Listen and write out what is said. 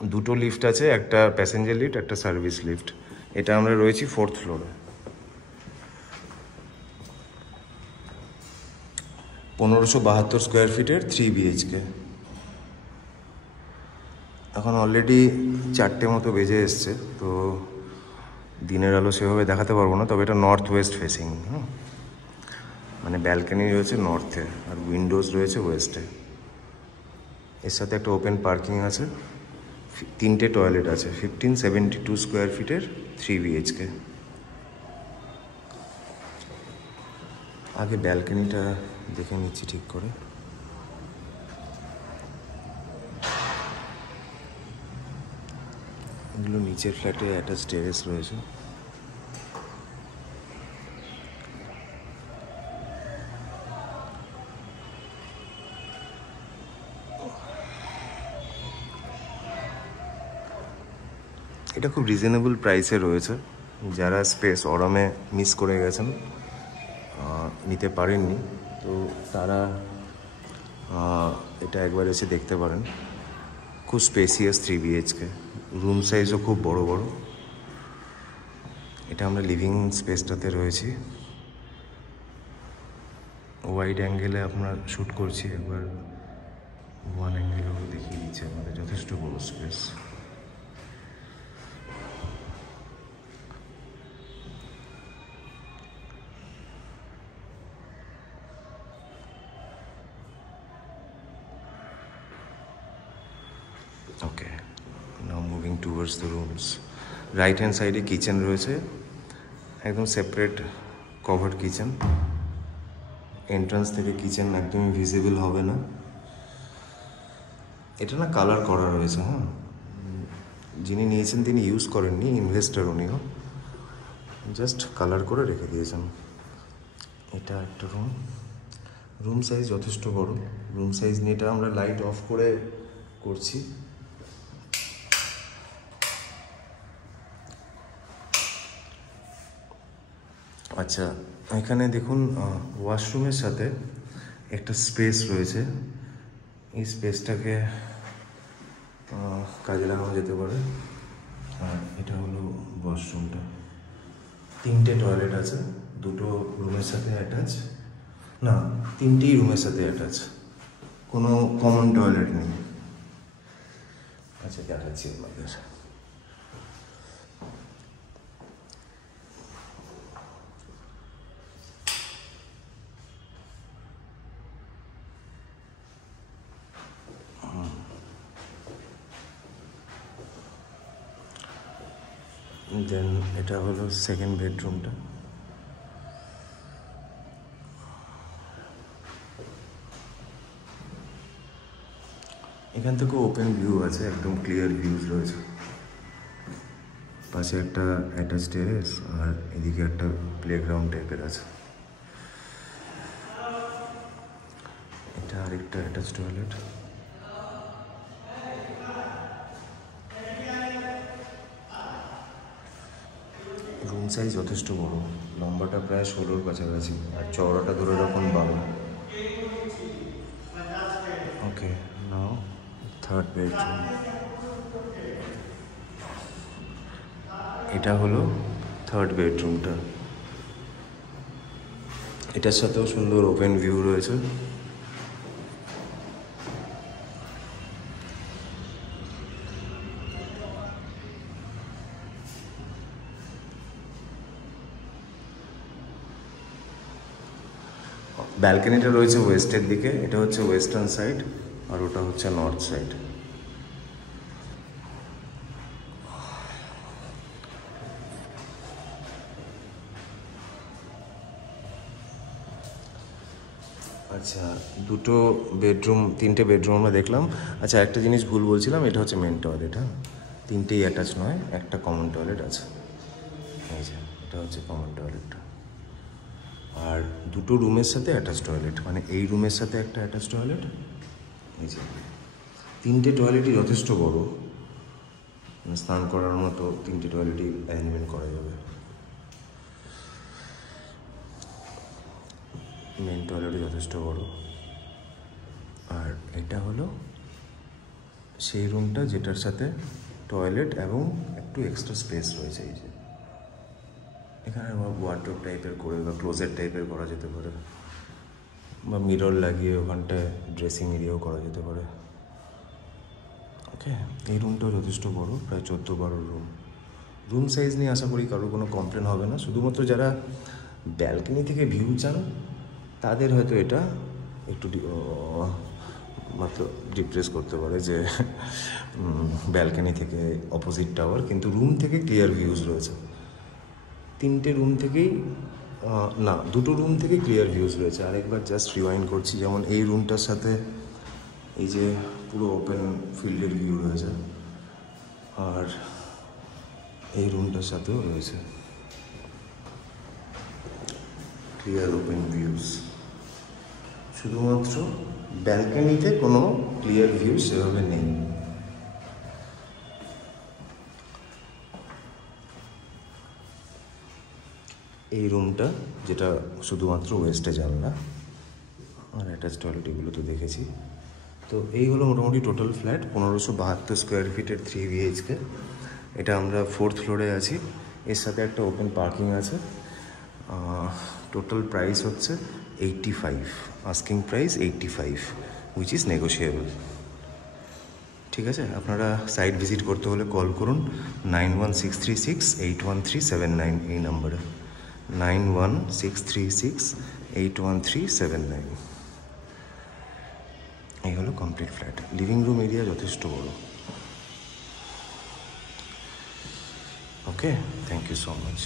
দুটো লিফট আছে, একটা প্যাসেঞ্জার লিফট, একটা সার্ভিস লিফট। এটা আমরা রয়েছি 4th ফ্লোরে। 1572 স্কোয়ার ফিটের 3 BHK। এখন অলরেডি 4টে মতো বেজে এসছে, তো দিনের আলো সেভাবে দেখাতে পারবো না। তবে এটা নর্থ ওয়েস্ট ফেসিং, মানে ব্যালকনি রয়েছে নর্থে আর উইন্ডোজ রয়েছে ওয়েস্টে। এর সাথে একটা ওপেন পার্কিং আছে, 3টে টয়লেট আছে। 1572 স্কোয়ার ফিটের 3 BHK। আগে ব্যালকনিটা দেখে নিচ্ছি ঠিক করে। এগুলো নিচের ফ্ল্যাটে অ্যাটাচ টেরেস রয়েছে। এটা খুব রিজনেবল প্রাইসে রয়েছে। যারা স্পেস অরামে মিস করে গেছেন, নিতে পারেননি, তো তারা এটা একবার এসে দেখতে পারেন। খুব স্পেসিয়াস 3 BHK, রুম সাইজও খুব বড় বড়। এটা আমরা লিভিং স্পেসটাতে রয়েছি। ওয়াইড অ্যাঙ্গেলে আমরা শ্যুট করছি, একবার ওয়ান অ্যাঙ্গেলেও দেখিয়ে দিচ্ছে আমাদের। যথেষ্ট বড় space. Okay, now moving towards the rooms. Right hand সাইডে কিচেন রয়েছে, একদম সেপারেট কভার্ড কিচেন। এন্ট্রান্স থেকে কিচেন একদমই ভিজিবল হবে না। এটা না কালার করা রয়েছে, যিনি নিয়েছেন তিনি ইউজ করেননি, ইনভেস্টার উনিও, জাস্ট কালার করে রেখে দিয়েছেন। এটা একটা রুম সাইজ যথেষ্ট বড়। রুম সাইজ নিয়ে এটা আমরা লাইট অফ করে করছি। আচ্ছা, এখানে দেখুন ওয়াশরুমের সাথে একটা স্পেস রয়েছে। এই স্পেসটাকে কাজে লাগানো যেতে পারে। আর এটা হলো ওয়াশরুমটা। 3টে টয়লেট আছে, দুটো রুমের সাথে অ্যাটাচ, না 3টেই রুমের সাথে অ্যাটাচ, কোনো কমন টয়লেট নেই। আচ্ছা, দেখাচ্ছি আপনাদের। দেন এটা হলো সেকেন্ড বেডরুমটা। এখান থেকে ওপেন ভিউ আছে, একদম ক্লিয়ার ভিউজ রয়েছে। পাশে একটা অ্যাটাচ টেরেস আর এদিকে একটা প্লেগ্রাউন্ড টাইপের আছে। এটা আরেকটা অ্যাটাচ টয়লেট। রুম সাইজ যথেষ্ট বড়, লম্বাটা প্রায় 16-র কাছাকাছি আর চওড়াটা ধরে রাখুন 12। ওকে, নাও থার্ড বেডরুম। এটা হলো থার্ড বেডরুমটা। এটার সাথেও সুন্দর ওপেন ভিউ রয়েছে। ব্যালকনিটা রয়েছে ওয়েস্টের দিকে, এটা হচ্ছে ওয়েস্টার্ন সাইড আর ওটা হচ্ছে নর্থ সাইড। আচ্ছা, দুটো বেডরুম, 3টে বেডরুম আমরা দেখলাম। আচ্ছা, একটা জিনিস ভুল বলছিলাম, এটা হচ্ছে মেন টয়লেট। 3টেই অ্যাটাচ নয়, একটা কমন টয়লেট আছে। এই যে এটা হচ্ছে কমন টয়লেটটা। আর দুটো রুমের সাথে অ্যাটাচ টয়লেট, মানে এই রুমের সাথে একটা অ্যাটাচ টয়লেট। এই যে 3টে টয়লেটই যথেষ্ট বড়, স্নান করার মতো 3টে টয়লেটই অ্যারেঞ্জমেন্ট করা যাবে। মেন টয়লেটও যথেষ্ট বড়। আর এটা হলো সেই রুমটা যেটার সাথে টয়লেট এবং একটু এক্সট্রা স্পেস রয়েছে। এই যে এখানে ওয়ার্ডরোব টাইপের করে বা ক্লোজেট টাইপের করা যেতে পারে, বা মিরর লাগিয়ে ওখানটায় ড্রেসিং এরিয়াও করা যেতে পারে। ওকে, এই রুমটাও যথেষ্ট বড়, প্রায় 14-12 রুম। রুম সাইজ নিয়ে আশা করি কারোর কোনো কমপ্লেন হবে না। শুধুমাত্র যারা ব্যালকনি থেকে ভিউ চান তাদের হয়তো এটা একটু মাত্র ডিপ্রেস করতে পারে যে ব্যালকনি থেকে অপোজিট টাওয়ার, কিন্তু রুম থেকে ক্লিয়ার ভিউজ রয়েছে। 3টে রুম থেকেই না, 2টো রুম থেকে ক্লিয়ার ভিউজ রয়েছে। আরেকবার জাস্ট রিওয়াইন্ড করছি, যেমন এই রুমটার সাথে এই যে পুরো ওপেন ফিল্ডের ভিউ রয়েছে, আর এই রুমটার সাথেও রয়েছে ক্লিয়ার ওপেন ভিউজ। শুধুমাত্র ব্যালকনিতে কোনো ক্লিয়ার ভিউ সেভাবে নেই। এই রুমটা যেটা শুধুমাত্র ওয়েস্টে জানলা আর অ্যাটাচ টয়লেট, এগুলো তো দেখেছি। তো এই হলো মোটামুটি টোটাল ফ্ল্যাট, 1572 স্কোয়ার ফিটের 3 BHK। এটা আমরা 4th ফ্লোরে আছি, এর সাথে একটা ওপেন পার্কিং আছে। টোটাল প্রাইস হচ্ছে 85, asking price 85, which is negotiable. ঠিক আছে, আপনারা সাইট ভিজিট করতে হলে কল করুন 9163681379, এই নাম্বারে 9163681379। এই হলো complete flat. Living room area যথেষ্ট বড়। ওকে, থ্যাংক ইউ সো মাচ।